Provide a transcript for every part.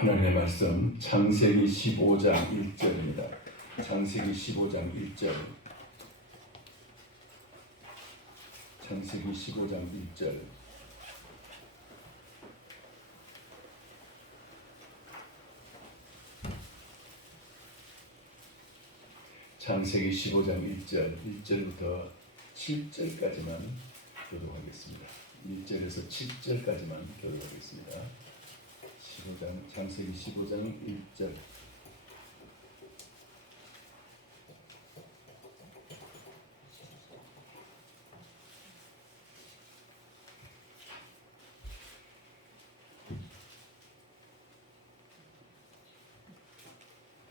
하나님의 말씀 창세기 15장 1절입니다. 창세기 15장 1절. 창세기 15장 1절. 창세기 15장 1절, 1절부터 7절까지만 교독하겠습니다. 1절에서 7절까지만 교독하겠습니다. 창세기 15장 1절.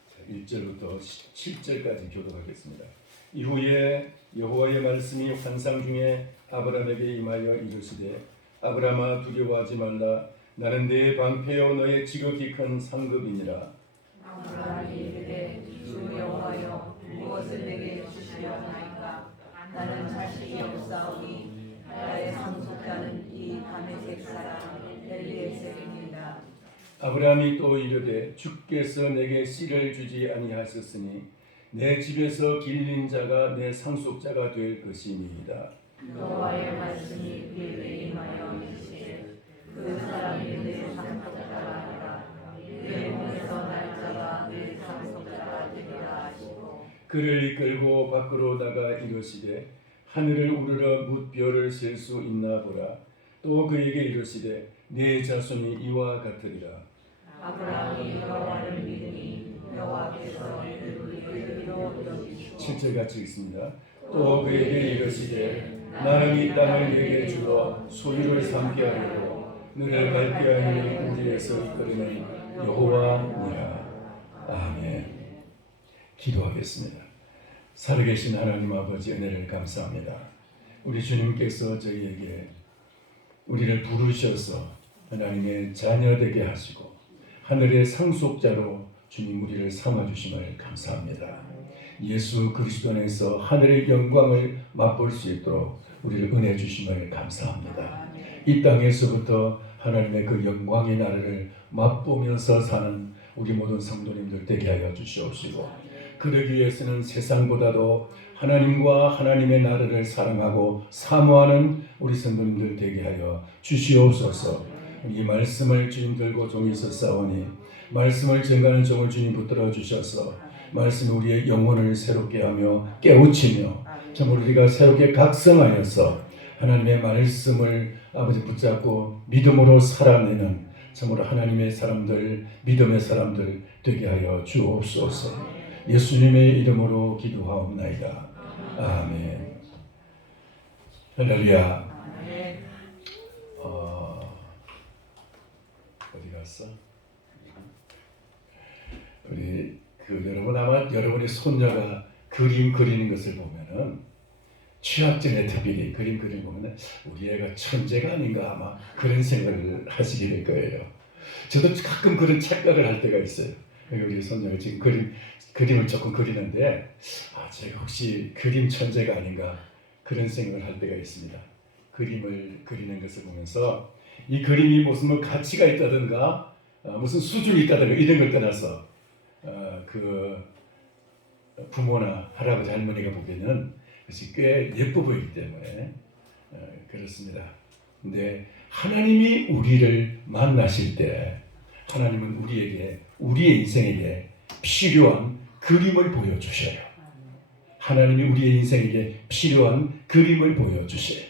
자, 1절부터 7절까지 교독하겠습니다. 이후에 여호와의 말씀이 환상 중에 아브라함에게 임하여 이르시되 아브라함아 두려워하지 말라. 나는 네 방패요 너의 지극히 큰 상급이니라. 아브라함이 이르되 주 여호와여 무엇을 내게 주시려 하나이까. 나는 자식이 없사오니 나의 상속자는 이 다메섹 사람 엘리에셀입니다. 아브라함이 또 이르되 주께서 내게 씨를 주지 아니하셨으니 내 집에서 길린 자가 내 상속자가 될 것이니이다. 여호와의 말씀이 그에게 임하여 이르시되 그 사람이 내 상속자가 아니라 내 몸에서 날 자가 내 상속자가 되리라 하시고 그를 이끌고 밖으로 나가 이르시되 하늘을 우러러 뭇 별을 셀 수 있나 보라. 또 그에게 이르시되 네 자손이 이와 같으리라. 아브라함이 여호와를 믿으니 여호와께서 그를 이르기로 여기시고 7절 같이 읽습니다. 또 그에게 이르시되 나는 이 땅을 내게 주어 소유를 삼게 하려고 너를 밟게 하니 우리에서 이끌리는 여호와니라. 아멘. 기도하겠습니다. 살아계신 하나님 아버지 은혜를 감사합니다. 우리 주님께서 저희에게 우리를 부르셔서 하나님의 자녀 되게 하시고 하늘의 상속자로 주님 우리를 삼아주심을 감사합니다. 예수 그리스도 안에서 하늘의 영광을 맛볼 수 있도록 우리를 은혜 주심을 감사합니다. 이 땅에서부터 하나님의 그 영광의 나라를 맛보면서 사는 우리 모든 성도님들 되게 하여 주시옵시고 그러기 위해서는 세상보다도 하나님과 하나님의 나라를 사랑하고 사모하는 우리 성도님들 되게 하여 주시옵소서. 이 말씀을 주님 들고 종이 있었사오니 말씀을 전가하는 종을 주님 붙들어 주셔서 말씀이 우리의 영혼을 새롭게 하며 깨우치며 정말 우리가 새롭게 각성하여서 하나님의 말씀을 아버지 붙잡고 믿음으로 살아내는 정말 하나님의 사람들, 믿음의 사람들 되게 하여 주옵소서. 예수님의 이름으로 기도하옵나이다. 아멘. 할렐루야. 어디 갔어? 우리 여러분 아마 여러분의 손녀가 그림 그리는 것을 보면은 취학전에 특별히 그림 그리는 거면 우리 애가 천재가 아닌가 아마 그런 생각을 하시게 될 거예요. 저도 가끔 그런 착각을 할 때가 있어요. 우리 손녀가 지금 그림을 조금 그리는데 제가 혹시 그림 천재가 아닌가 그런 생각을 할 때가 있습니다. 그림을 그리는 것을 보면서 이 그림이 무슨 뭐 가치가 있다든가 무슨 수준이 있다든가 이런 걸 떠나서 그 부모나 할아버지 할머니가 보기에는 그것이 꽤 예뻐 보이기 때문에 그렇습니다. 근데 하나님이 우리를 만나실 때 하나님은 우리의 인생에게 필요한 그림을 보여주셔요. 하나님이 우리의 인생에게 필요한 그림을 보여주셔요.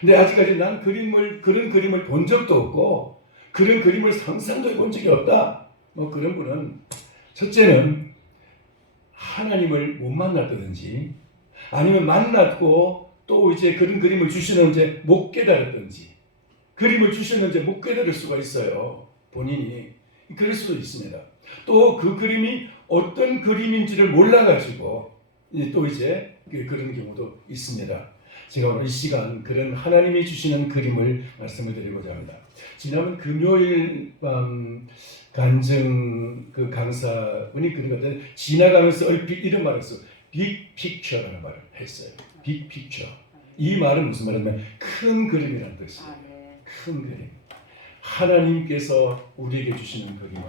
근데 아직까지 난 그런 그림을 본 적도 없고 그런 그림을 상상도 해본 적이 없다. 뭐 그런 분은 첫째는 하나님을 못 만났다든지 아니면 만났고 또 이제 그런 그림을 주시는데 못 깨달았든지 그림을 주시는데 못 깨달을 수가 있어요. 본인이 그럴 수도 있습니다. 또 그 그림이 어떤 그림인지를 몰라가지고 또 이제 그런 경우도 있습니다. 제가 오늘 이 시간 그런 하나님이 주시는 그림을 말씀을 드리고자 합니다. 지난 금요일 밤 간증 그 강사분이 그런 것들 지나가면서 얼핏 이런 말을 했어요. 빅픽처라는 말을 했어요. 빅픽처. 이 말은 무슨 말이냐면 큰 그림이라는 뜻이에요. 큰 그림. 하나님께서 우리에게 주시는 그림은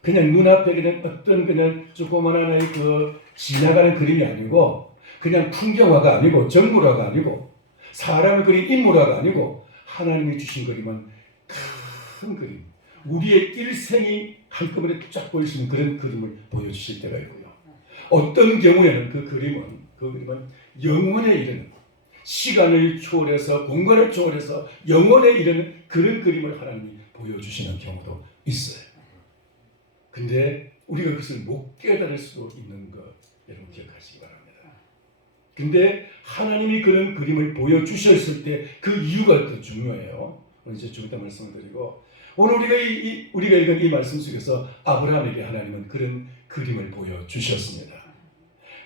그냥 눈앞에 그냥 어떤 그냥 조그만 하나의 그 지나가는 그림이 아니고 그냥 풍경화가 아니고 정물화가 아니고 사람을 그린 인물화가 아니고 하나님이 주신 그림은 큰 그림, 우리의 일생이 한꺼번에 쫙 보일 수 있는 그런 그림을 보여주실 때가 있고요. 어떤 경우에는 그 그림은 영원에 이르는, 시간을 초월해서 공간을 초월해서 영원에 이르는 그런 그림을 하나님이 보여주시는 경우도 있어요. 근데 우리가 그것을 못 깨달을 수도 있는 것 여러분 기억하시기 바랍니다. 근데 하나님이 그런 그림을 보여주셨을 때 그 이유가 더 중요해요. 이제 좀 이따 말씀을 드리고, 오늘 우리가 읽은 이 말씀 속에서 아브라함에게 하나님은 그런 그림을 보여주셨습니다.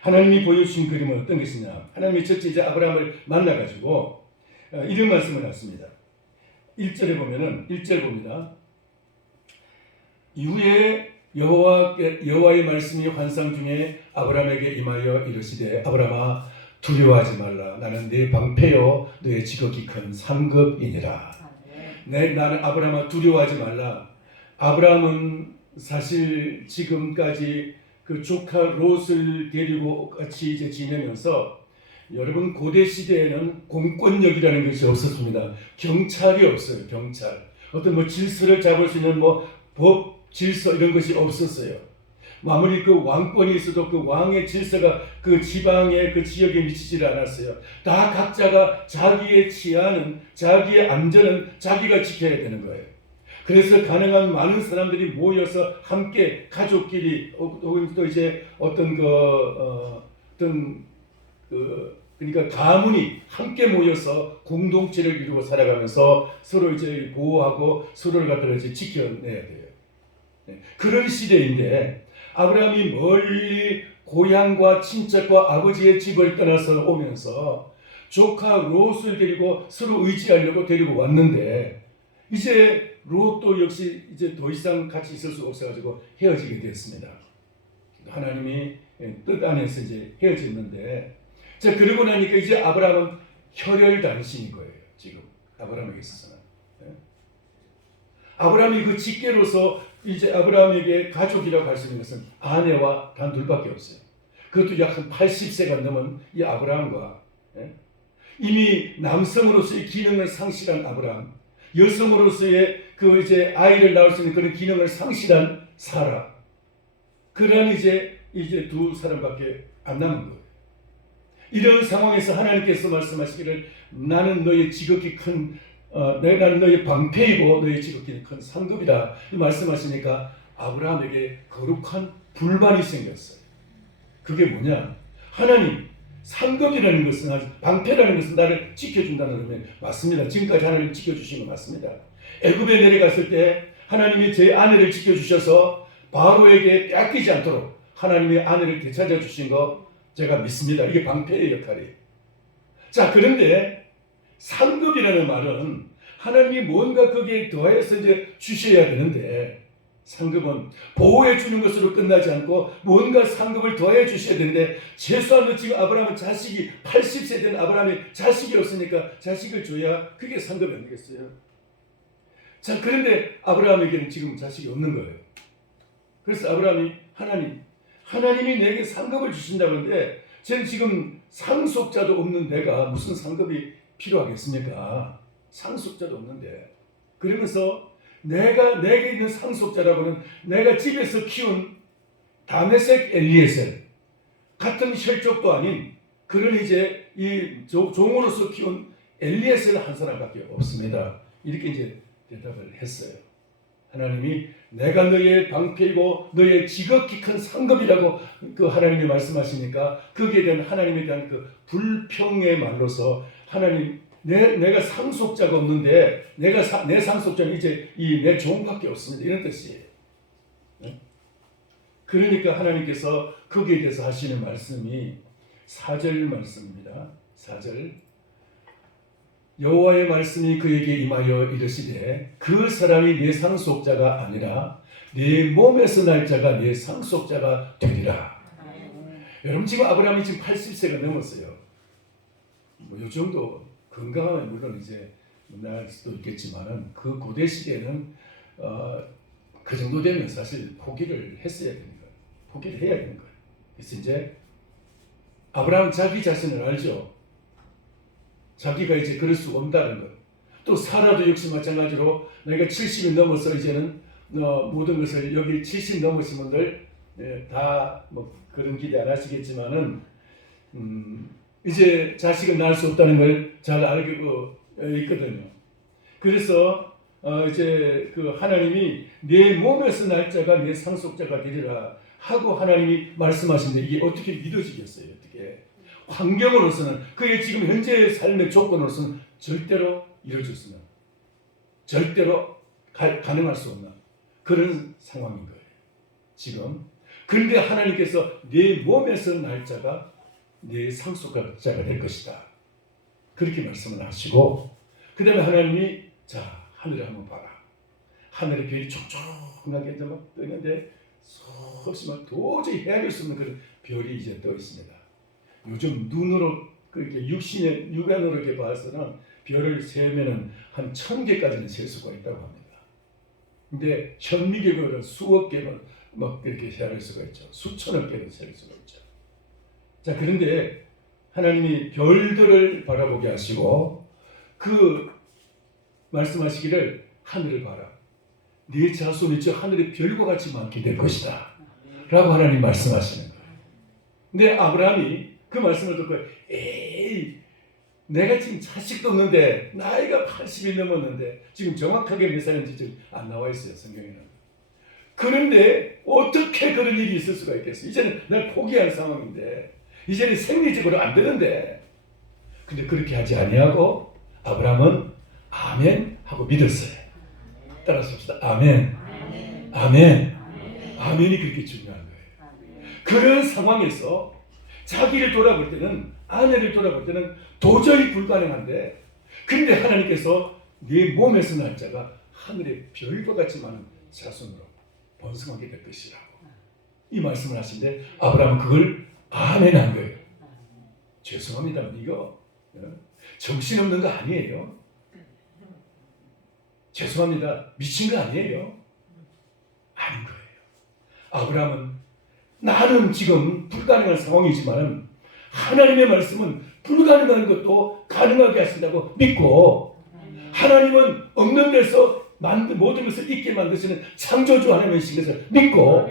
하나님이 보여주신 그림은 어떤 것이냐? 하나님이 첫째 이제 아브라함을 만나가지고 이런 말씀을 하십니다. 1절에 보면은 1절 봅니다. 이후에 여호와의 말씀이 환상 중에 아브라함에게 임하여 이르시되 아브라함아 두려워하지 말라. 나는 네 방패요 너의 지극히 큰 상급이니라. 나는 아브라함아 두려워하지 말라. 아브라함은 사실 지금까지 그 조카 롯을 데리고 같이 이제 지내면서, 여러분 고대 시대에는 공권력이라는 것이 없었습니다. 경찰이 없어요. 경찰. 어떤 뭐 질서를 잡을 수 있는 뭐 법 질서 이런 것이 없었어요. 아무리 그 왕권이 있어도 그 왕의 질서가 그 지방의 그 지역에 미치지를 않았어요. 다 각자가 자기의 치안은, 자기의 안전은 자기가 지켜야 되는 거예요. 그래서 가능한 많은 사람들이 모여서 함께 가족끼리 혹은 또 이제 그러니까 가문이 함께 모여서 공동체를 이루고 살아가면서 서로 이제 보호하고 서로를 갖다가 이제 지켜내야 돼요. 그런 시대인데 아브라함이 멀리 고향과 친척과 아버지의 집을 떠나서 오면서 조카 롯을 데리고 서로 의지하려고 데리고 왔는데, 이제 롯도 역시 이제 더 이상 같이 있을 수 없어가지고 헤어지게 되었습니다. 하나님이 뜻 안에서 이제 헤어졌는데, 자 그러고 나니까 이제 아브라함은 혈혈단신인 거예요. 지금 아브라함에게 있어서는 아브라함이 그 직계로서 이제 아브라함에게 가족이라고 할 수 있는 것은 아내와 단 둘밖에 없어요. 그것도 약 한 80세가 넘은 이 아브라함과 이미 남성으로서의 기능을 상실한 아브라함, 여성으로서의 그 이제 아이를 낳을 수 있는 그런 기능을 상실한 사라, 그런 이제 두 사람밖에 안 남은 거예요. 이런 상황에서 하나님께서 말씀하시기를 나는 너의 지극히 큰 나는 너의 방패이고 너의 지극히 큰 상급이다 말씀하시니까 아브라함에게 거룩한 불만이 생겼어요. 그게 뭐냐? 하나님, 상급이라는 것은, 방패라는 것은 나를 지켜준다는 의미 맞습니다. 지금까지 하나님 지켜주신 거 맞습니다. 애굽에 내려갔을 때 하나님이 제 아내를 지켜주셔서 바로에게 빼앗기지 않도록 하나님의 아내를 되찾아 주신 거 제가 믿습니다. 이게 방패의 역할이에요. 자, 그런데 상급이라는 말은 하나님이 뭔가 거기에 더해서 이제 주셔야 되는데, 상급은 보호해 주는 것으로 끝나지 않고 뭔가 상급을 더해 주셔야 되는데, 최소한 지금 아브라함은 자식이 80세 된 아브라함이 자식이 없으니까 자식을 줘야 그게 상급이 아니겠어요? 자, 그런데 아브라함에게는 지금 자식이 없는 거예요. 그래서 아브라함이 하나님이 내게 상급을 주신다는데 저는 지금 상속자도 없는 내가 무슨 상급이 필요하겠습니까? 상속자도 없는데. 그러면서 내게 있는 상속자라고는 내가 집에서 키운 다메섹 엘리에셀 같은 혈족도 아닌 그런 이제 이 종으로서 키운 엘리에셀 한 사람밖에 없습니다. 이렇게 이제 대답을 했어요. 하나님이 내가 너의 방패이고 너의 지극히 큰 상급이라고 그 하나님이 말씀하시니까 거기에 대한 하나님에 대한 그 불평의 말로서 하나님, 내가 상속자가 없는데 내 상속자는 이제 이 내 종밖에 없습니다. 이런 뜻이에요. 그러니까 하나님께서 거기에 대해서 하시는 말씀이 4절 말씀입니다. 4절 여호와의 말씀이 그에게 임하여 이르시되 그 사람이 내 상속자가 아니라 내 몸에서 날 자가 내 상속자가 되리라. 여러분 지금 아브라함이 지금 80세가 넘었어요. 뭐 이 정도 건강하면 물론 이제 날 수도 있겠지만은 그 고대 시대에는 그 정도 되면 사실 포기를 했어야 되는 거예요. 포기를 해야 되는 거예요. 그래서 이제 아브라함 자기 자신을 알죠. 자기가 이제 그럴 수 없다는 것. 또 사라도 역시 마찬가지로 내가 70이 넘어서 이제는 모든 것을 여기 70 넘으신 분들 다 뭐 그런 기대 안 하시겠지만은 이제 자식을 낳을 수 없다는 걸 잘 알고 있거든요. 그래서 이제 그 하나님이 내 몸에서 날 자가 내 상속자가 되리라 하고 하나님이 말씀하신데 이게 어떻게 믿어지겠어요? 어떻게 환경으로서는 그의 지금 현재의 삶의 조건으로서는 절대로 이루어질 수는 절대로 가능할 수 없는 그런 상황인 거예요. 지금 그런데 하나님께서 내 몸에서 날 자가 내 상속자가 될 것이다. 그렇게 말씀을 하시고 그 다음에 하나님이 자 하늘을 한번 봐라. 하늘의 별이 촉촉하게 이제 막 뜨는데 수없이 막 도저히 헤아릴 수 없는 그런 별이 이제 떠 있습니다. 요즘 눈으로 그렇게 육안으로 이렇게 봐서는 별을 세면은 한 1000개까지는 셀 수가 있다고 합니다. 근데 현미경으로는 수억 개는 막 이렇게 헤아릴 수가 있죠. 수천억 개는 셀 수가 있죠. 자, 그런데 하나님이 별들을 바라보게 하시고 그 말씀하시기를 하늘을 봐라. 네 자손이 저 하늘의 별과 같이 많게 될 것이다. 라고 하나님 말씀하시는 거예요. 근데 아브라함이 그 말씀을 듣고 에이 내가 지금 자식도 없는데 나이가 80이 넘었는데 지금 정확하게 몇 살인지 지금 안 나와 있어요. 성경에는. 그런데 어떻게 그런 일이 있을 수가 있겠어요. 이제는 날 포기할 상황인데 이제는 생리적으로 안 되는데 근데 그렇게 하지 아니하고 아브라함은 아멘 하고 믿었어요. 따라서 합시다. 아멘. 아멘. 아멘이 그렇게 중요한 거예요. 그런 상황에서 자기를 돌아볼 때는 아내를 돌아볼 때는 도저히 불가능한데 근데 하나님께서 네 몸에서 날 자가 하늘의 별과 같이 많은 자손으로 번성하게 될 것이라고 이 말씀을 하시는데 아브라함은 그걸 아멘한 거예요. 죄송합니다만 이거 정신없는 거 아니에요. 죄송합니다. 미친 거 아니에요. 아닌 거예요. 아브라함은 나는 지금 불가능한 상황이지만 하나님의 말씀은 불가능한 것도 가능하게 하신다고 믿고 하나님은 없는 데서 모든 것을 있게 만드시는 창조주 하나님이신 것을 믿고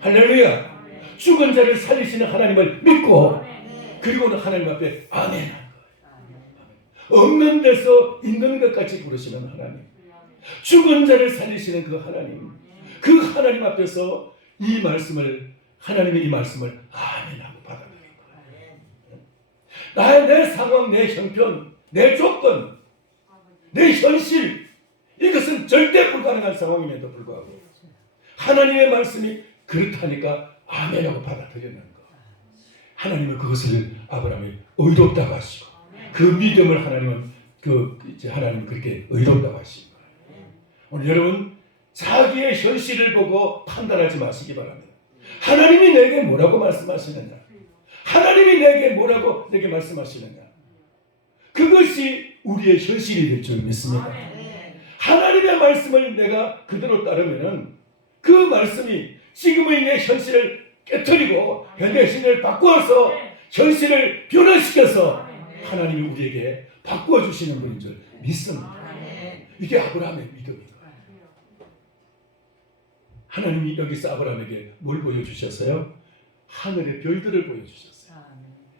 할렐루야 죽은 자를 살리시는 하나님을 믿고 그리고는 하나님 앞에 아멘 없는 데서 있는 것 같이 부르시는 하나님 죽은 자를 살리시는 그 하나님 앞에서 이 말씀을 하나님의 이 말씀을 아멘하고 받아들인 거예요. 내 상황, 내 형편, 내 조건, 내 현실 이것은 절대 불가능한 상황임에도 불구하고 하나님의 말씀이 그렇다니까 아멘하고 받아들였는 거. 하나님은 그것을 아브라함이 의롭다고 하시고 그 믿음을 하나님은 하나님은 그렇게 의롭다고 하신 거예요. 오늘 여러분 자기의 현실을 보고 판단하지 마시기 바랍니다. 하나님이 내게 뭐라고 말씀하시느냐? 하나님이 내게 뭐라고 내게 말씀하시느냐? 그것이 우리의 현실이 될 줄 믿습니다. 하나님의 말씀을 내가 그대로 따르면은 그 말씀이 지금의 내 현실을 깨트리고 내 현실을 바꾸어서 현실을 변화시켜서 하나님이 우리에게 바꾸어 주시는 분인 줄 믿습니다. 이게 아브라함의 믿음입니다. 하나님이 여기서 아브라함에게 뭘 보여주셨어요? 하늘의 별들을 보여주셨어요.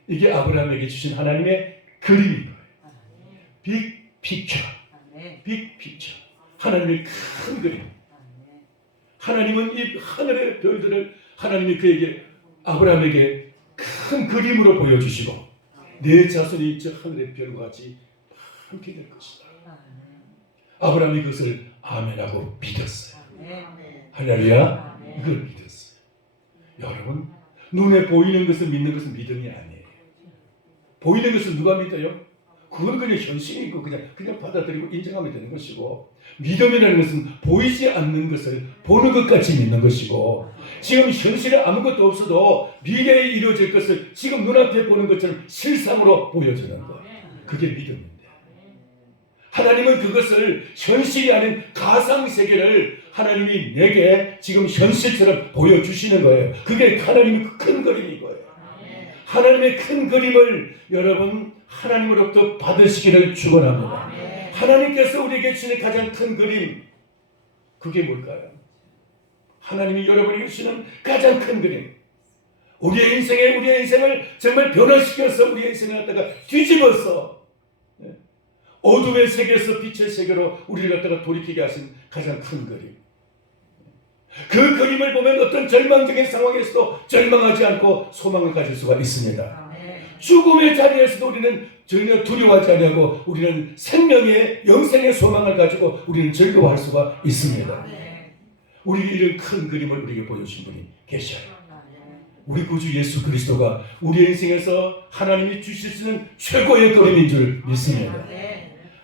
이게 아브라함에게 주신 하나님의 그림인 거예요. 빅 피처. 빅 피처. 하나님의 큰 그림. 하나님은 이 하늘의 별들을 하나님이 그에게 아브라함에게 큰 그림으로 보여주시고 내 자손이 저 하늘의 별과 같이 함께 될 것이다. 아브라함이 그것을 아멘하고 믿었어요. 할렐루야. 이걸 믿었어요. 여러분 눈에 보이는 것을 믿는 것은 믿음이 아니에요. 보이는 것은 누가 믿어요? 그건 그냥 현실이고 그냥 받아들이고 인정하면 되는 것이고 믿음이라는 것은 보이지 않는 것을 보는 것까지 믿는 것이고 지금 현실에 아무것도 없어도 미래에 이루어질 것을 지금 눈앞에 보는 것처럼 실상으로 보여주는 것. 그게 믿음입니다. 하나님은 그것을 현실이 아닌 가상세계를 하나님이 내게 지금 현실처럼 보여주시는 거예요. 그게 하나님의 큰 그림인 거예요. 하나님의 큰 그림을 여러분 하나님으로부터 받으시기를 축원합니다. 하나님께서 우리에게 주시는 가장 큰 그림, 그게 뭘까요? 하나님이 여러분에게 주시는 가장 큰 그림, 우리의 인생을 정말 변화시켜서 우리의 인생을 갖다가 뒤집어서 어둠의 세계에서 빛의 세계로 우리를 갖다가 돌이키게 하신 가장 큰 그림. 그 그림을 보면 어떤 절망적인 상황에서도 절망하지 않고 소망을 가질 수가 있습니다. 죽음의 자리에서도 우리는 전혀 두려워하지 않고 우리는 생명의 영생의 소망을 가지고 우리는 즐거워할 수가 있습니다. 우리에게 이런 큰 그림을 우리에게 보여주신 분이 계셔요. 우리 구주 예수 그리스도가 우리 인생에서 하나님이 주실 수 있는 최고의 그림인 줄 믿습니다.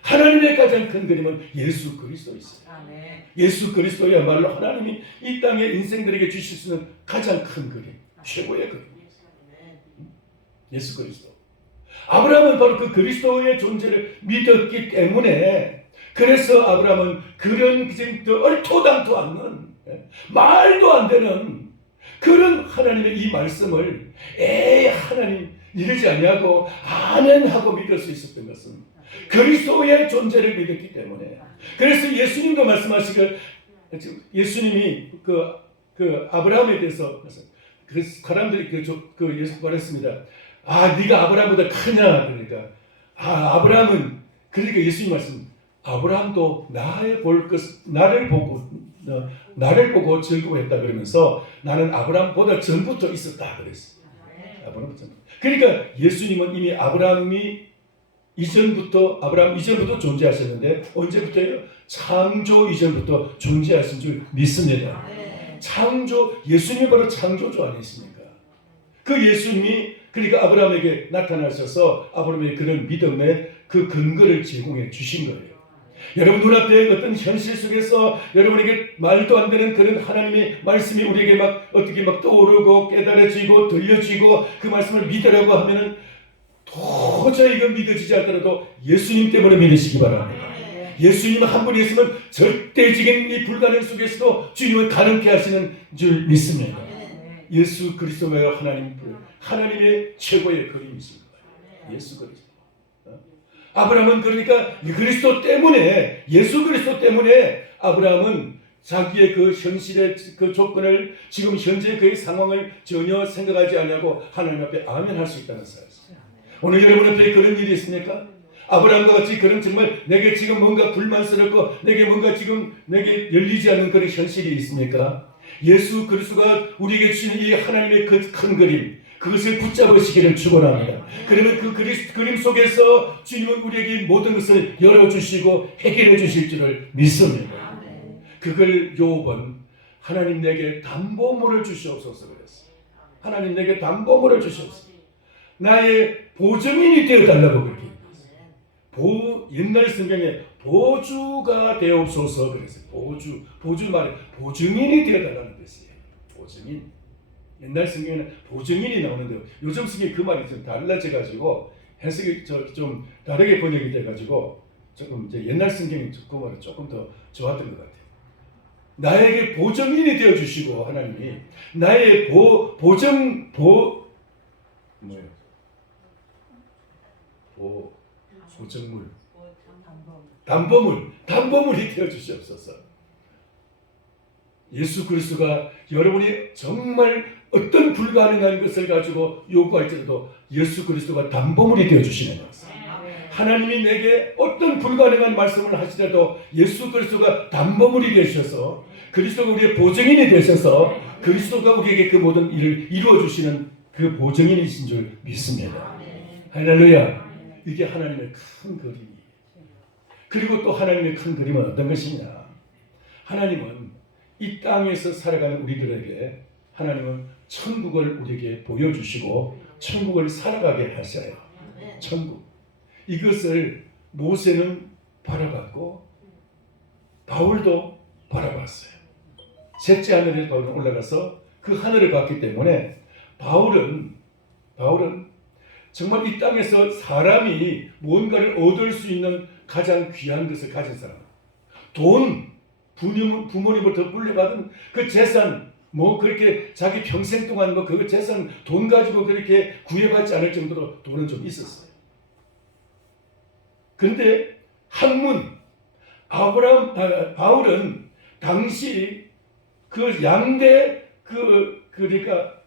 하나님의 가장 큰 그림은 예수 그리스도이십니다. 예수 그리스도야말로 하나님이 이 땅의 인생들에게 주실 수 있는 가장 큰 그림, 최고의 그림입니다. 예수 그리스도. 아브라함은 바로 그 그리스도의 존재를 믿었기 때문에 그래서 아브라함은 그런 얼토당토 않는 말도 안 되는 그런 하나님의 이 말씀을 하나님 이러지 않냐고 아멘 하고 믿을 수 있었던 것은 그리스도의 존재를 믿었기 때문에. 그래서 예수님도 말씀하시길, 예수님이 그 아브라함에 대해서 그 사람들이 예수 말했습니다. 네가 아브라함보다 크냐? 그러니까 아브라함은, 그러니까 예수님 말씀, 아브라함도 나를 보고 즐거워했다 그러면서 나는 아브라함보다 전부터 있었다 그랬어요. 그러니까 예수님은 이미 아브라함 이전부터 존재하셨는데 언제부터요? 창조 이전부터 존재하신 줄 믿습니다. 예수님이 바로 창조주 아니십니까? 그 예수님이 그러니까 아브라함에게 나타나셔서 아브라함에게 그런 믿음의 그 근거를 제공해 주신 거예요. 여러분 눈앞에 어떤 현실 속에서 여러분에게 말도 안 되는 그런 하나님의 말씀이 우리에게 어떻게 떠오르고 깨달아지고 들려지고 그 말씀을 믿으라고 하면은 도저히 이건 믿어지지 않더라도 예수님 때문에 믿으시기 바랍니다. 예수님 한 분이 있으면 절대적인 이 불가능 속에서도 주님은 가능케 하시는 줄 믿습니다. 예수 그리스도가 하나님의 최고의 그림이신 거예요. 예수 그리스도. 아브라함은 그러니까 예수 그리스도 때문에 아브라함은 자기의 그 현실의 그 조건을 지금 현재 그의 상황을 전혀 생각하지 않냐고 하나님 앞에 아멘할 수 있다는 사실이에요. 오늘 여러분 앞에 그런 일이 있습니까? 아브라함과 같이 그런 정말 내게 지금 뭔가 불만스럽고 내게 열리지 않는 그런 현실이 있습니까? 예수 그리스도가 우리에게 주시는 이 하나님의 그 큰 그림, 그것을 붙잡으시기를 축원합니다. 그러면 그 그림 속에서 주님은 우리에게 모든 것을 열어주시고 해결해 주실 줄을 믿습니다. 그걸 욥은 하나님 내게 담보물을 주시옵소서 그랬어요. 하나님 내게 담보물을 주시옵소서. 나의 보증인이 되어달라고 그렇게 얘기했어요. 옛날 성경에 보주가 되옵소서 그랬어요. 보주 말에 보증인이 되어달라는 뜻이에요. 보증인. 옛날 성경에는 보증인이 나오는데요. 요즘 성경에 그 말이 좀 달라져가지고 해석이 좀 다르게 번역이 돼가지고 조금 이제 옛날 성경이 그 말이 조금 더 좋았던 것 같아요. 나에게 보증인이 되어주시고 하나님이 나의 보증물, 담보물이 되어주시옵소서. 예수 그리스도가 여러분이 정말 어떤 불가능한 것을 가지고 요구할지라도 예수 그리스도가 담보물이 되어주시는 것입니다. 하나님이 내게 어떤 불가능한 말씀을 하시더라도 예수 그리스도가 담보물이 되셔서 그리스도가 우리의 보증인이 되셔서 그리스도가 우리에게 그 모든 일을 이루어주시는 그 보증인이신 줄 믿습니다. 할렐루야. 이게 하나님의 큰 그림이에요. 그리고 또 하나님의 큰 그림은 어떤 것이냐? 하나님은 이 땅에서 살아가는 우리들에게 하나님은 천국을 우리에게 보여주시고 천국을 살아가게 하셔요. 천국. 이것을 모세는 바라봤고 바울도 바라봤어요. 셋째 하늘에 바울은 올라가서 그 하늘을 봤기 때문에 바울은 정말 이 땅에서 사람이 무언가를 얻을 수 있는 가장 귀한 것을 가진 사람, 돈, 부모님부터 물려받은 그 재산, 뭐 그렇게 자기 평생 동안 뭐 그 재산 돈 가지고 그렇게 구애받지 않을 정도로 돈은 좀 있었어요. 근데 학문 바울은 당시 그 양대 그러니까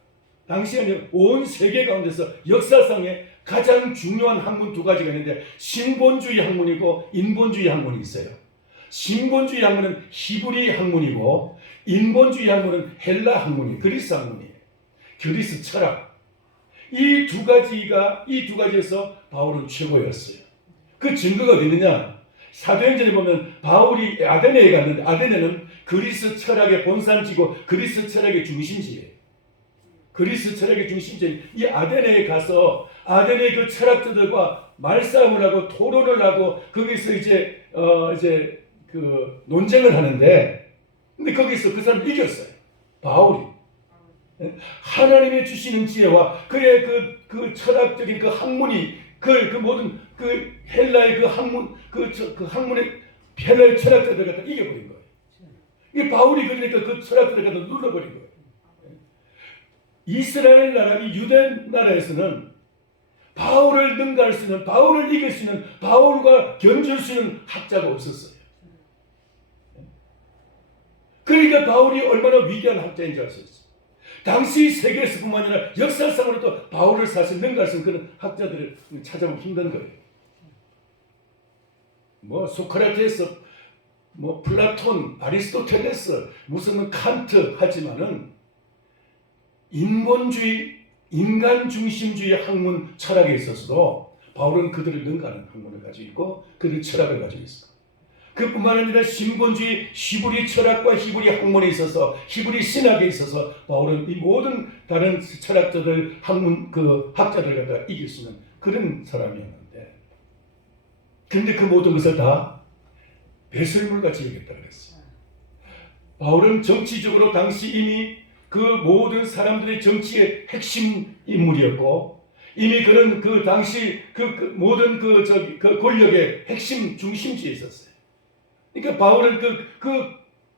당시에는 온 세계 가운데서 역사상에 가장 중요한 학문 두 가지가 있는데 신본주의 학문이고 인본주의 학문이 있어요. 신본주의 학문은 히브리 학문이고 인본주의 학문은 헬라 학문이 그리스 학문이에요. 그리스 철학. 이 두 가지에서 바울은 최고였어요. 그 증거가 어디 있느냐? 사도행전에 보면 바울이 아테네에 갔는데 아테네는 그리스 철학의 본산지고 그리스 철학의 중심지예요. 그리스 철학의 중심지인 이 아테네에 가서 아테네 그 철학자들과 말싸움을 하고 토론을 하고 거기서 이제 그 논쟁을 하는데 근데 거기서 그 사람 이겼어요. 바울이. 하나님이 주시는 지혜와 그의 그 철학적인 그 학문이 그 모든 그 헬라의 그 학문 그 학문의 헬라의 철학자들 갖다 이겨버린 거예요. 이 바울이 그러니까 그 철학자들 갖다 눌러버린 거예요. 이스라엘 나라, 이 유대 나라에서는 바울을 능가할 수 있는, 바울을 이길 수 있는, 바울과 견줄 수 있는 학자가 없었어요. 그러니까 바울이 얼마나 위대한 학자인지 알 수 있어요. 당시 세계에서뿐만 아니라 역사상으로도 바울을 사실 능가할 수 있는 그런 학자들을 찾아보기 힘든 거예요. 뭐 소크라테스, 뭐 플라톤, 아리스토텔레스, 무슨 칸트 하지만은 인본주의, 인간 중심주의 학문 철학에 있어서도 바울은 그들을 능가하는 학문을 가지고 있고 그들 철학을 가지고 있어. 그뿐만 아니라 신본주의 히브리 철학과 히브리 학문에 있어서 히브리 신학에 있어서 바울은 이 모든 다른 철학자들 학문 그 학자들 갖다 이길 수 있는 그런 사람이었는데, 근데 그 모든 것을 다 배설물같이 여겼다 그랬어요. 바울은 정치적으로 당시 이미 그 모든 사람들의 정치의 핵심 인물이었고 이미 그런 그 당시 그 모든 그 권력의 핵심 중심지에 있었어요. 그러니까 바울은 그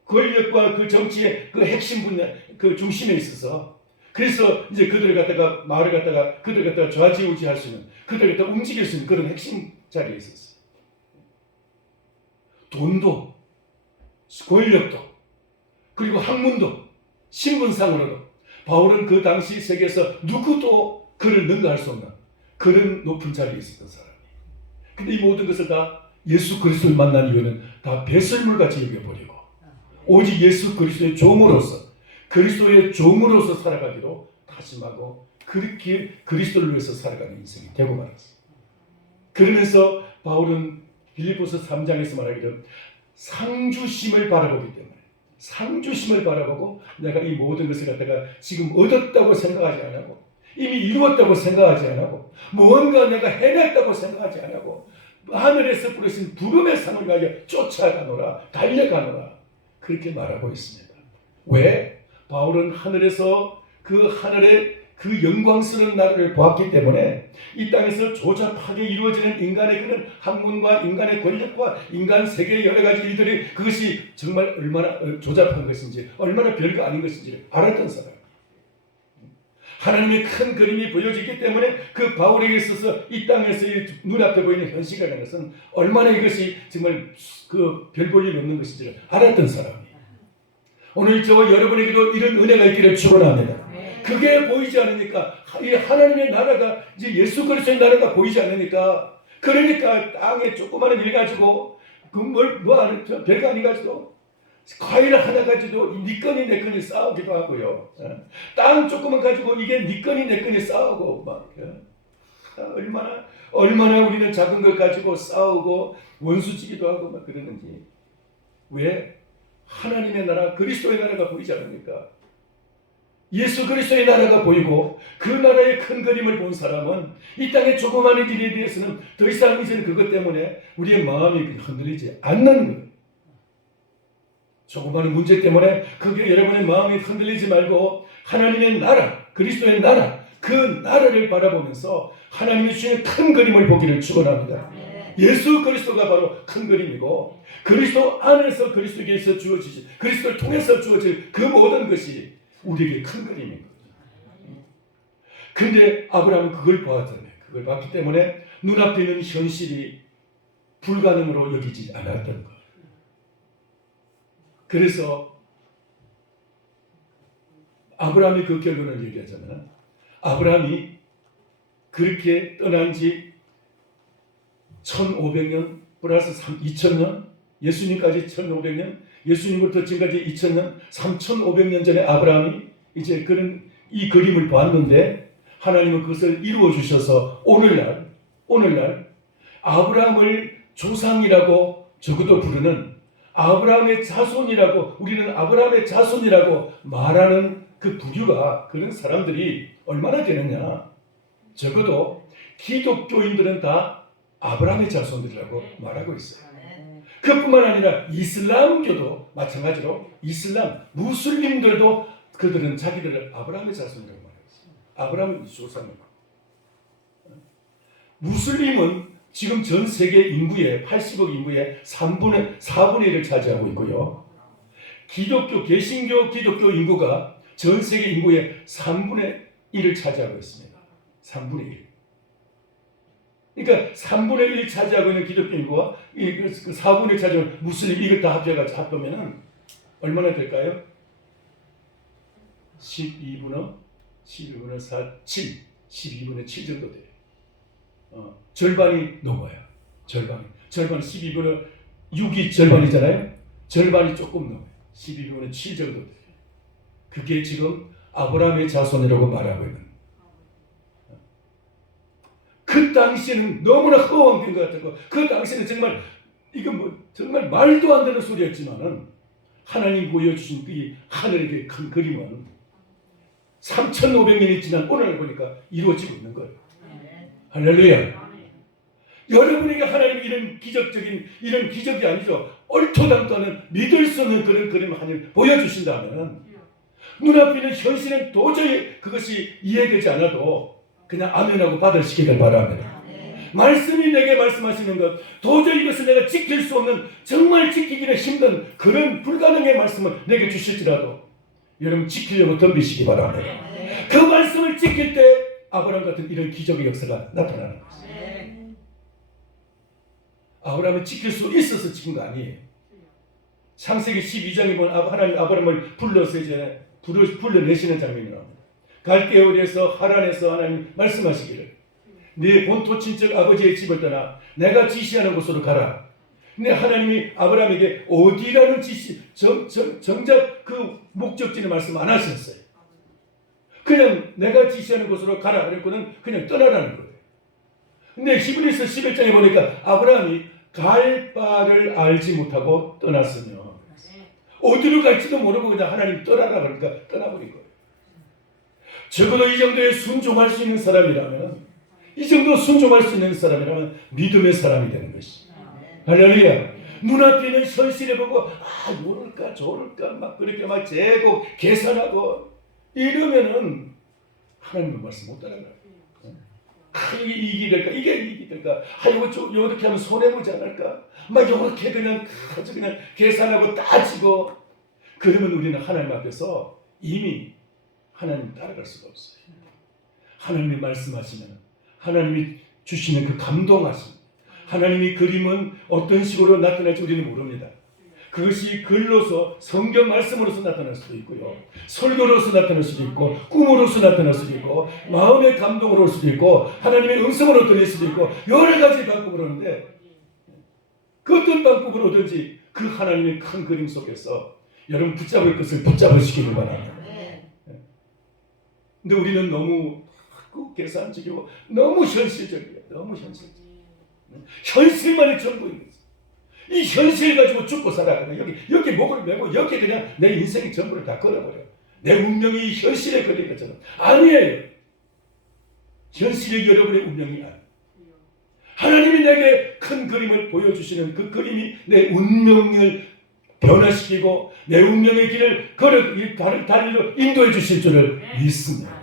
권력과 그 정치의 그 핵심 분야 그 중심에 있어서 그래서 이제 그들을 갖다가 마을을 갖다가 그들을 갖다가 좌지우지할 수 있는 그들을 갖다가 움직일 수 있는 그런 핵심 자리에 있었어요. 돈도 권력도 그리고 학문도 신분상으로도 바울은 그 당시 세계에서 누구도 그를 능가할 수 없는 그런 높은 자리에 있었던 사람이에요. 근데 이 모든 것을 다 예수 그리스도를 만난 이유는 다 배설물같이 여겨버리고 오직 예수 그리스도의 종으로서 그리스도의 종으로서 살아가기로 다짐하고 그렇게 그리스도를 위해서 살아가는 인생이 되고 말았어요. 그러면서 바울은 빌립보서 3장에서 말하기를 상주심을 바라보기 때문에 상주심을 바라보고 내가 이 모든 것을 갖다가 지금 얻었다고 생각하지 않고 이미 이루었다고 생각하지 않고 무언가 내가 해냈다고 생각하지 않고 하늘에서 부르신 부름의 상을 가지고 쫓아가노라 달려가노라 그렇게 말하고 있습니다. 왜? 바울은 하늘에서 그 하늘의 그 영광스러운 나라를 보았기 때문에 이 땅에서 조잡하게 이루어지는 인간의 그런 학문과 인간의 권력과 인간 세계의 여러 가지 일들이 그것이 정말 얼마나 조잡한 것인지 얼마나 별거 아닌 것인지 알았던 사람. 하나님의 큰 그림이 보여지기 때문에 그 바울에게 있어서 이 땅에서 눈앞에 보이는 현실이라는 것은 얼마나 이것이 정말 그 별 볼 일 없는 것인지를 알았던 사람이에요. 오늘 저와 여러분에게도 이런 은혜가 있기를 축원합니다. 그게 보이지 않으니까 이 하나님의 나라가 이제 예수 그리스도의 나라가 보이지 않으니까 그러니까 땅에 조그마한 일 가지고 별거 아닌 가지고 과일 하나 가지고 네 건이 내 건이 싸우기도 하고요. 땅 조금만 가지고 이게 네 건이 내 건이 싸우고 막 얼마나 우리는 작은 것 가지고 싸우고 원수지기도 하고 막 그러는지. 왜? 하나님의 나라 그리스도의 나라가 보이지 않습니까? 예수 그리스도의 나라가 보이고 그 나라의 큰 그림을 본 사람은 이 땅의 조그마한 일에 대해서는 더 이상 이제는 그것 때문에 우리의 마음이 흔들리지 않는 거예요. 조그마한 문제 때문에 그게 여러분의 마음이 흔들리지 말고 하나님의 나라, 그리스도의 나라, 그 나라를 바라보면서 하나님이 주시는 큰 그림을 보기를 축원합니다. 예수 그리스도가 바로 큰 그림이고 그리스도 안에서 그리스도에게서 주어지지 그리스도를 통해서 주어질 그 모든 것이 우리에게 큰 그림인 거죠. 근데 아브라함은 그걸 보았잖아요. 그걸 봤기 때문에 눈앞에 있는 현실이 불가능으로 여기지 않았던 거예요. 그래서 아브라함이 그 결론을 얘기하자면 아브라함이 그렇게 떠난 지 1500년 플러스 2000년 예수님까지 1500년 예수님부터 지금까지 2000년 3500년 전에 아브라함이 이제 그런 이 그림을 보았는데 하나님은 그것을 이루어 주셔서 오늘날 아브라함을 조상이라고 적어도 부르는 아브라함의 자손이라고 우리는 아브라함의 자손이라고 말하는 그 부류가 그런 사람들이 얼마나 되느냐. 적어도 기독교인들은 다 아브라함의 자손들이라고 말하고 있어요. 그뿐만 아니라 이슬람교도 마찬가지로 이슬람 무슬림들도 그들은 자기들을 아브라함의 자손이라고 말하고 있어요. 아브라함은 조상이고 무슬림은 지금 전 세계 인구의 80억 인구의 4분의 1을 차지하고 있고요. 기독교 개신교 기독교 인구가 전 세계 인구의 3분의 1을 차지하고 있습니다. 3분의 1. 그러니까 3분의 1을 차지하고 있는 기독교 인구와 4분의 1 차지하는 무슬림 이걸 다 합하면은 얼마나 될까요? 12분의 4, 7, 12분의 7 정도 돼요. 절반이 넘어요. 절반 12분의 6이 절반이잖아요. 절반이 조금 넘어요. 12분의 7 정도 돼요. 그게 지금 아브라함의 자손이라고 말하고 있는. 그 당시에는 너무나 허황된 것 같았고, 그 당시에는 정말 이건 정말 말도 안 되는 소리였지만은 하나님 보여주신 이 하늘의 큰 그림은 3,500년이 지난 오늘 보니까 이루어지고 있는 거예요. 할렐루야. 여러분에게 하나님이 이런 기적이 아니죠. 얼토당토하는 믿을 수 없는 그런 그림을 하나님 보여주신다면 눈앞에 있는 현실은 도저히 그것이 이해되지 않아도 그냥 아멘하고 받아시키길 바랍니다. 말씀이 내게 말씀하시는 것 도저히 이것을 내가 지킬 수 없는 정말 지키기는 힘든 그런 불가능의 말씀을 내게 주실지라도 여러분 지키려고 덤비시기 바랍니다. 그 말씀을 지킬 때 아브라함 같은 이런 기적의 역사가 나타나는 것입니다. 아브라함은 지킬 수 있어서 지킨 거 아니에요. 창세기 12장에 보면 하나님 아브라함을 불러서 이제 불러내시는 장면이 나옵니다. 갈대아울에서 하란에서 하나님 말씀하시기를 네 본토 친척 아버지의 집을 떠나 내가 지시하는 곳으로 가라. 근데 하나님이 아브라함에게 어디라는 정작 그 목적지는 말씀 안 하셨어요. 그냥 내가 지시하는 곳으로 가라 그랬고는 그냥 떠나라는 거예요. 근데 히브리서 11장에 보니까 아브라함이 갈 바를 알지 못하고 떠났으며 어디로 갈지도 모르고 그냥 하나님 떠나라 그러니까 떠나버린 거예요. 적어도 이 정도의 순종할 수 있는 사람이라면 믿음의 사람이 되는 것이죠. 할렐루야. 눈앞에 있는 현실에 보고 모를까 저럴까 막 그렇게 막 재고 계산하고 이러면은 하나님의 말씀 못 따라가요. 이게 이익이 될까? 이게 이익이 될까? 이렇게 하면 손해보지 않을까? 막 이렇게 그냥 계산하고 따지고 그러면 우리는 하나님 앞에서 이미 하나님 따라갈 수가 없어요. 하나님이 말씀하시면 하나님이 주시는 그 감동하심 하나님이 그림은 어떤 식으로 나타날지 우리는 모릅니다. 그것이 글로서 성경 말씀으로서 나타날 수도 있고요. 설교로서 나타날 수도 있고 꿈으로서 나타날 수도 있고 마음의 감동으로 올 수도 있고 하나님의 음성으로 들릴 수도 있고 여러 가지 방법으로 오는데 그 어떤 방법으로 오든지 그 하나님의 큰 그림 속에서 여러분 붙잡을 것을 붙잡으시기를 바랍니다. 근데 우리는 너무 계산적이고 너무 현실적이에요. 너무 현실적. 현실만이 전부인 거죠. 이 현실 가지고 죽고 살아가면 여기 목을 메고 여기 그냥 내 인생의 전부를 다 걸어버려. 내 운명이 현실에 걸린 것처럼. 아니에요. 현실이 여러분의 운명이 아니에요. 하나님이 내게 큰 그림을 보여주시는 그 그림이 내 운명을 변화시키고 내 운명의 길을 다른 길로 인도해 주실 줄을 믿습니다.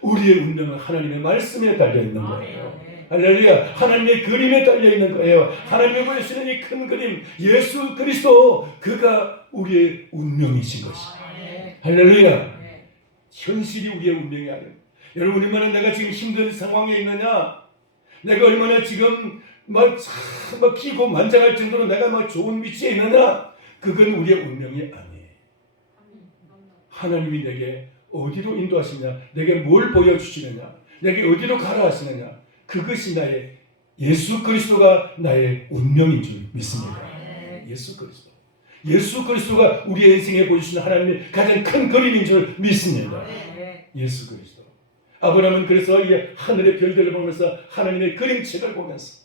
우리의 운명은 하나님의 말씀에 달려 있는 거예요. 할렐루야. 하나님의 그림에 달려있는 거예요. 하나님이 보여주시는 이 큰 그림, 예수 그리스도, 그가 우리의 운명이신 것이에요. 할렐루야. 현실이 우리의 운명이 아니에요. 여러분, 얼마나 내가 지금 힘든 상황에 있느냐, 내가 얼마나 지금 막 기고 만장할 정도로 내가 막 좋은 위치에 있느냐, 그건 우리의 운명이 아니에요. 하나님이 내게 어디로 인도하시냐, 내게 뭘 보여주시느냐, 내게 어디로 가라 하시느냐, 그것이 나의, 예수 그리스도가 나의 운명인 줄 믿습니다. 예수 그리스도. 예수 그리스도가 우리의 인생에 보여주시는 하나님의 가장 큰 그림인 줄 믿습니다. 예수 그리스도. 아브라함은 그래서 이 하늘의 별들을 보면서 하나님의 그림책을 보면서,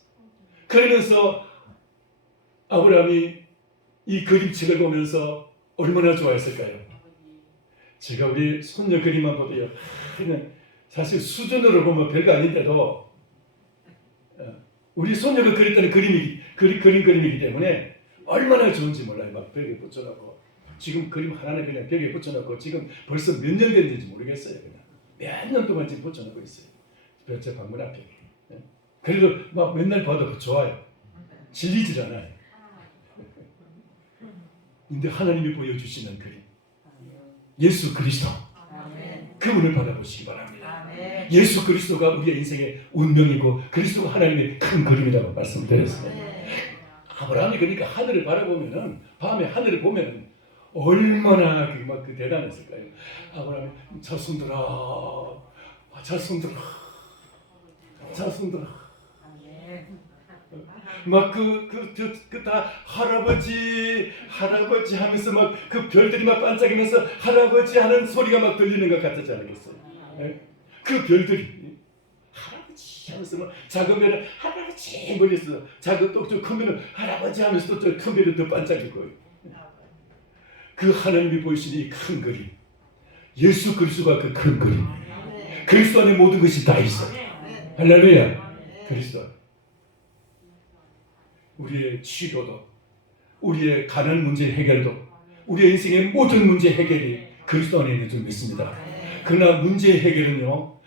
그러면서 아브라함이 이 그림책을 보면서 얼마나 좋아했을까요? 제가 우리 손녀 그림만 보도요, 그냥 사실 수준으로 보면 별거 아닌데도 우리 손녀가 그렸다는 그림이기 때문에 얼마나 좋은지 몰라요. 막 벽에 붙여놓고, 지금 그림 하나는 그냥 벽에 붙여놓고 지금 벌써 몇 년 됐는지 모르겠어요. 그냥 몇 년 동안 지금 붙여놓고 있어요. 제 방문 앞에. 그래도 막 맨날 봐도 좋아요. 질리질 않아요. 근데 하나님이 보여주시는 그림, 예수 그리스도, 그분을 바라보시기 바랍니다. 예수 그리스도가 우리의 인생의 운명이고 그리스도가 하나님의 큰 그림이라고 말씀드렸습니다. 아브라함이 그러니까 하늘을 바라보면은, 밤에 하늘을 보면은 얼마나 그 대단했을까요? 아브라함이 자손들아, 막 다 할아버지 하면서 막 그 별들이 막 반짝이면서 할아버지 하는 소리가 막 들리는 것 같지 않겠어요? 그 별들이 할아버지 하면서 막 작은 별은 할아버지 멀리서, 작은 또큰 별은 할아버지 하면서 또 큰 별은 더 반짝이고, 그 하나님이 보이시는 이 큰 그림, 예수 그리스도가 그 큰 그림, 그리스도 안에 모든 것이 다 있어요. 할렐루야. 그리스도. 우리의 치료도, 우리의 가난 문제 해결도, 우리의 인생의 모든 문제 해결이 그리스도 안에 있는 줄 믿습니다. 그러나 문제 해결은요,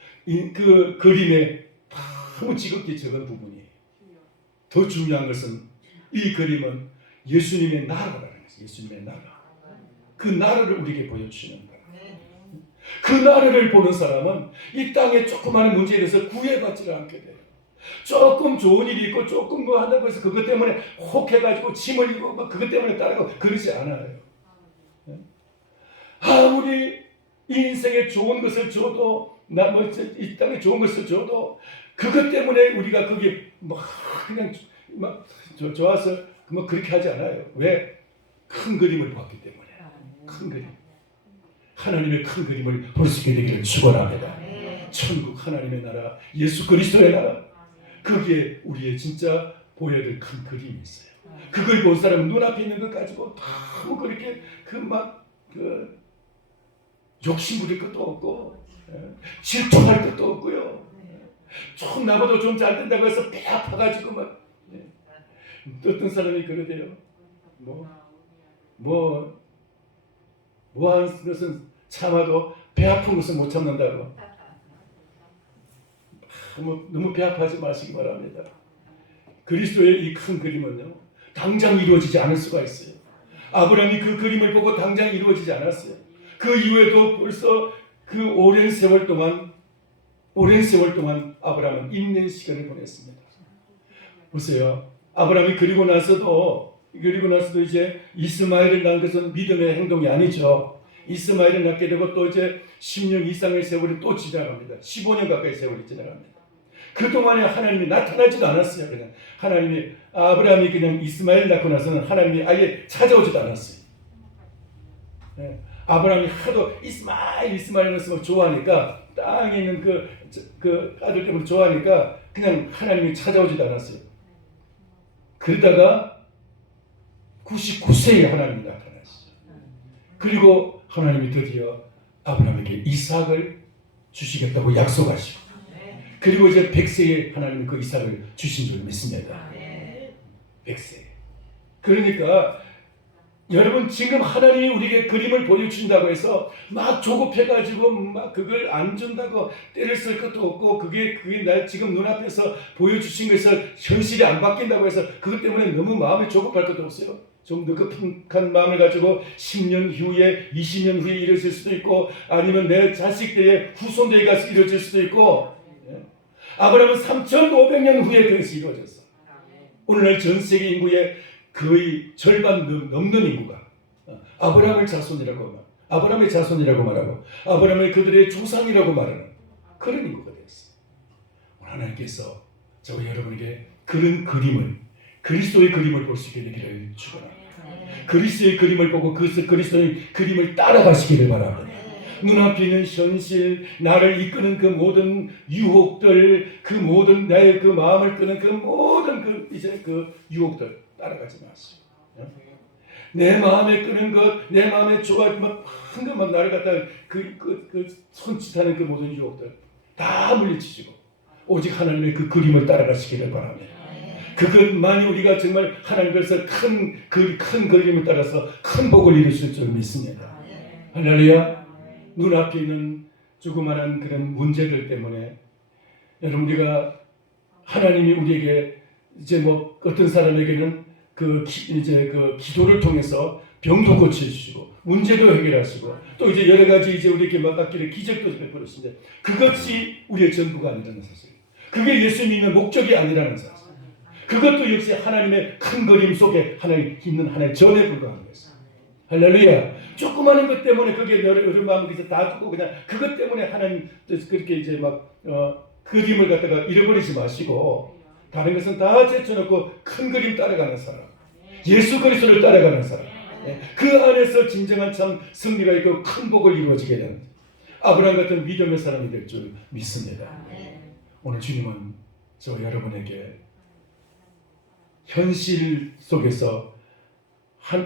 그 그림에 너무 지극히 적은 부분이에요. 더 중요한 것은 이 그림은 예수님의 나라라는 것이에요. 예수님의 나라. 그 나라를 우리에게 보여주시는 거예요. 그 나라를 보는 사람은 이 땅의 조그마한 문제에 대해서 구애받지를 않게 돼요. 조금 좋은 일이 있고 조금 뭐 한다고 해서 그것 때문에 혹해가지고 짐을 지고 뭐 그것 때문에 따르고 그러지 않아요. 아무리 이 인생에 좋은 것을 줘도, 이 땅에 좋은 것을 줘도 그것 때문에 우리가 그게 막 그냥 막 좋아서 뭐 그렇게 하지 않아요. 왜? 큰 그림을 봤기 때문에. 큰 그림, 하나님의 큰 그림을 볼 수 있게 되기를 축원합니다. 천국 하나님의 나라, 예수 그리스도의 나라, 거기에 우리의 진짜 보여야 될 큰 그림이 있어요. 그걸 본 사람은 눈앞에 있는 것 가지고 너무 그렇게 욕심 부릴 것도 없고 질투할 것도 없고요. 좀 나보다 좀 잘 된다고 해서 배 아파가지고 막, 어떤 사람이 그러대요. 뭐 하는 것은 참아도 배 아픈 것은 못 참는다고. 너무 배 아파하지 마시기 바랍니다. 그리스도의 이 큰 그림은요, 당장 이루어지지 않을 수가 있어요. 아브라함이 그 그림을 보고 당장 이루어지지 않았어요. 그 이후에도 벌써 그 오랜 세월 동안 아브라함은 있는 시간을 보냈습니다. 보세요. 아브라함이 그리고 나서도 이제 이스마엘을 낳은 것은 믿음의 행동이 아니죠. 이스마엘을 낳게 되고 또 이제 10년 이상의 세월이 또 지나갑니다. 15년 가까이 세월이 지나갑니다. 그동안에 하나님이 나타나지도 않았어요. 그냥 아브라함이 그냥 이스마엘 낳고 나서는 하나님이 아예 찾아오지도 않았어요. 아브라함이 하도 이스마엘 했으면 좋아하니까, 땅에 있는 그 아들 때문에 좋아하니까 그냥 하나님이 찾아오지도 않았어요. 그러다가 99세에 하나님이 나타나시죠. 그리고 하나님이 드디어 아브라함에게 이삭을 주시겠다고 약속하시고, 그리고 이제 100세에 하나님이 그 이삭을 주신 줄 믿습니다. 100세. 그러니까 여러분 지금 하나님이 우리에게 그림을 보여준다고 해서 막 조급해가지고 막 그걸 안 준다고 때를 쓸 것도 없고 그게 나 지금 눈앞에서 보여주신 것에서 현실이 안 바뀐다고 해서 그것 때문에 너무 마음이 조급할 것도 없어요. 좀 느긋한 마음을 가지고 10년 후에 20년 후에 이루어질 수도 있고 아니면 내 자식 때에 후손 때에 가서 이루어질 수도 있고 아브라함은 3,500년 후에 그것이 이루어졌어. 오늘날 전 세계 인구의 거의 절반 넘는 인구가 아브라함의 자손이라고 말하고 아브라함의 그들의 조상이라고 말하는 그런 인구가 되었어. 하나님께서 저와 여러분에게 그런 그림을 그리스도의 그림을 볼 수 있게 되기를 축원합니다. 그리스도의 그림을 보고 그리스도의 그림을 따라가시기를 바랍니다. 눈앞에 있는 현실, 나를 이끄는 그 모든 유혹들, 그 모든 나의 그 마음을 끄는 그 모든 이제 그 유혹들 따라가지 마시고, 내 마음에 끄는 것, 내 마음에 좋아 막 한것만 나를 갖다 그 손짓하는 그 모든 유혹들 다 물리치시고 오직 하나님의 그 그림을 따라가시기를 바랍니다. 그것만이 우리가 정말 하나님께서 큰 그림을 따라서 큰 복을 이루실 줄 믿습니다. 할렐루야. 눈앞에 있는 조그마한 그런 문제들 때문에 여러분 우리가 하나님이 우리에게 이제 뭐 어떤 사람에게는 이제 기도를 통해서 병도 고쳐주시고 문제도 해결하시고 또 이제 여러 가지 이제 우리에게 맡기는 기적도 베풀으시는데 그것이 우리의 전부가 아니라는 사실. 그게 예수 믿는 목적이 아니라는 사실. 그것도 역시 하나님의 큰 그림 속에 있는 하나의 전에 불과한 것이죠. 할렐루야. 조그마한 것 때문에 그게 여러 마음을 이제 다 두고 그냥 그것 때문에 하나님 그렇게 이제 막 그림을 갖다가 잃어버리지 마시고 다른 것은 다 제쳐놓고 큰 그림 따라가는 사람, 예수 그리스도를 따라가는 사람, 그 안에서 진정한 참 승리가 있고 큰 복을 이루어지게 되는 아브라함 같은 믿음의 사람이 될 줄 믿습니다. 오늘 주님은 저 여러분에게 현실 속에서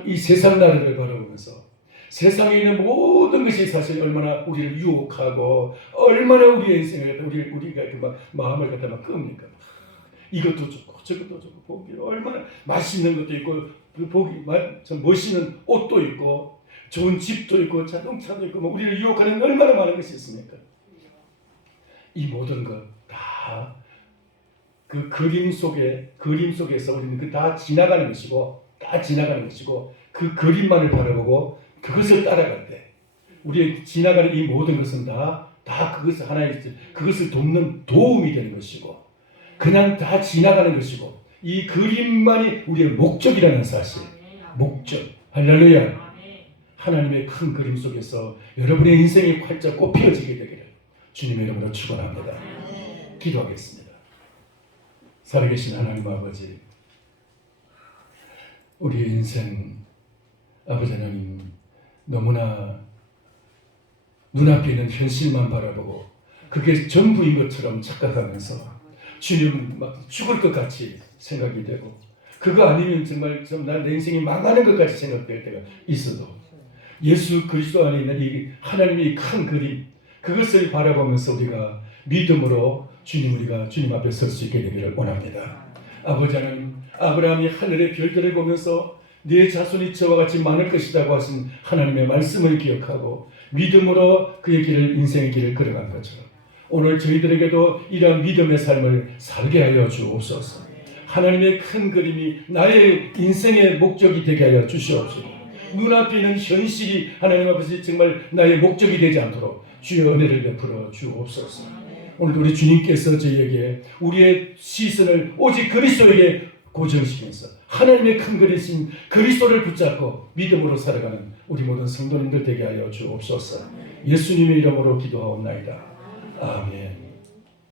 이 세상 나라를 바라보면서 세상에 있는 모든 것이 사실 얼마나 우리를 유혹하고 얼마나 우리의 인생을 갖다 우리가 막 마음을 갖다 막 끕니까? 이것도 좋고 저것도 좋고 보기 얼마나 맛있는 것도 있고 보기 참 멋있는 옷도 있고 좋은 집도 있고 자동차도 있고 뭐 우리를 유혹하는 얼마나 많은 것이 있습니까? 이 모든 것 다 그 그림 속에서 우리는 그 다 지나가는 것이고 그 그림만을 바라보고 그것을 따라갈 때 우리의 지나가는 이 모든 것은 다 그것을 그것을 돕는 도움이 되는 것이고 그냥 다 지나가는 것이고 이 그림만이 우리의 목적이라는 사실. 목적. 할렐루야. 하나님의 큰 그림 속에서 여러분의 인생이 활짝 꽃피어지게 되기를 주님의 이름으로 축원합니다. 기도하겠습니다. 살아계신 하나님 아버지, 우리의 인생 아버지 하나님 너무나 눈앞에 있는 현실만 바라보고 그게 전부인 것처럼 착각하면서 주님 막 죽을 것 같이 생각이 되고 그거 아니면 정말 내 인생이 망하는 것 같이 생각될 때가 있어도 예수 그리스도 안에 있는 이 하나님의 큰 그림 그것을 바라보면서 우리가 믿음으로 우리가 주님 앞에 설 수 있게 되기를 원합니다. 아버지 하나님, 아브라함이 하늘의 별들을 보면서 네 자손이 저와 같이 많을 것이라고 하신 하나님의 말씀을 기억하고 믿음으로 그의 길을 인생의 길을 걸어간 것처럼 오늘 저희들에게도 이러한 믿음의 삶을 살게 하여 주옵소서. 하나님의 큰 그림이 나의 인생의 목적이 되게 하여 주시옵소서. 눈앞에 있는 현실이 하나님 아버지 정말 나의 목적이 되지 않도록 주의 은혜를 베풀어 주옵소서. 오늘도 우리 주님께서 저희에게 우리의 시선을 오직 그리스도에게 고정시키면서 하나님의 큰 그리신 그리스도를 붙잡고 믿음으로 살아가는 우리 모든 성도님들 되게 하여 주옵소서. 예수님의 이름으로 기도하옵나이다. 아멘.